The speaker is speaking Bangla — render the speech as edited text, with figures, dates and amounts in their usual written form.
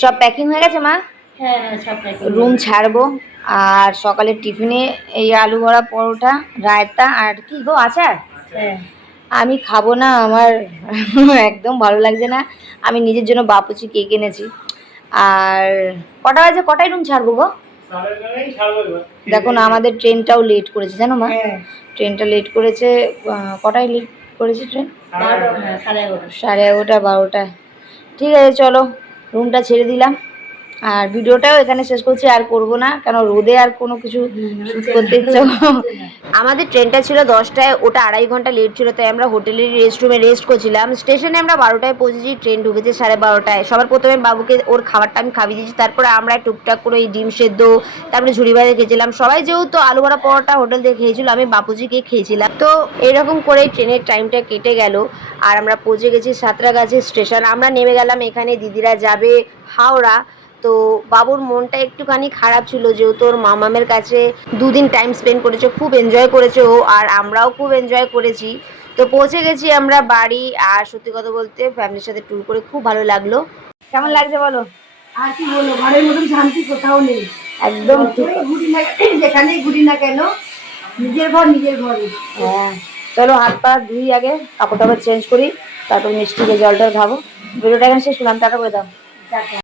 সব প্যাকিং হয়ে গেছে মা? হ্যাঁ সব প্যাকিং। রুম ছাড়বো। আর সকালের টিফিনে এই আলু ভরা পরোটা, রায়তা আর কি গো আচার। হ্যাঁ আমি খাবো না, আমার একদম ভালো লাগছে না। আমি নিজের জন্য বাপুচি কেক এনেছি। আর কটা বাজে, কটায় রুম ছাড়বো গো? দেখো না আমাদের ট্রেনটাও লেট করেছে জানো মা। ট্রেনটা লেট করেছে। কটায় লেট করেছে ট্রেন? 11:30 12টা। ঠিক আছে চলো, রুমটা ছেড়ে দিলাম। আর ভিডিওটাও এখানে শেষ করছি, আর করব না, কারণ রোদে আর কোনো কিছু শ্যুট করতে ইচ্ছা। আমাদের ট্রেনটা ছিল 10টায়, ওটা 2.5 ঘন্টা লেট ছিল, তাই আমরা হোটেলের রেস্টরুমে রেস্ট করছিলাম। স্টেশনে আমরা 12টায় পৌঁছেছি, ট্রেন ঢুকেছে 12:30টায়। সবার প্রথমে বাবুকে ওর খাবারটা আমি খাইয়ে দিয়েছি, তারপরে আমরা টুকটাক করে এই ডিম সেদ্ধ, তারপরে ঝুড়ি ভাজা খেয়েছিলাম। সবাই যেহেতু আলু ভরা পরোটা হোটেল থেকে খেয়েছিল, আমি বাপুজি কেক খেয়েছিলাম। তো এরকম করে ট্রেনের টাইমটা কেটে গেল। আর আমরা পৌঁছে গেছি সাঁতরাগাছি স্টেশন। আমরা নেমে গেলাম এখানে, দিদিরা যাবে হাওড়া। তো বাবুর মনটা একটুখানি খারাপ ছিল, যেহেতু ওর মামামের কাছে 2 দিন টাইম স্পেন্ড করেছে, খুব এনজয় করেছে ও, আর আমরাও খুব এনজয় করেছি। তো পৌঁছে গেছি আমরা বাড়ি। আর সত্যি কথা বলতে ফ্যামিলির সাথে ট্যুর করে খুব ভালো লাগলো। কেমন লাগছে বলো? আর কি বলবো, ঘরের মতন শান্তি কোথাও নেই। একদম ঘুরি না, যেখানেই ঘুরি না কেন নিজের ঘর নিজের ঘরে। হ্যাঁ চলো হাত পা ধুই আগে, কাপড় টাপড় চেঞ্জ করি, তারপর মিষ্টিকে জলটা খাবো। ভিডিওটা এখানে শেষ করলাম, টাটা করে দাও।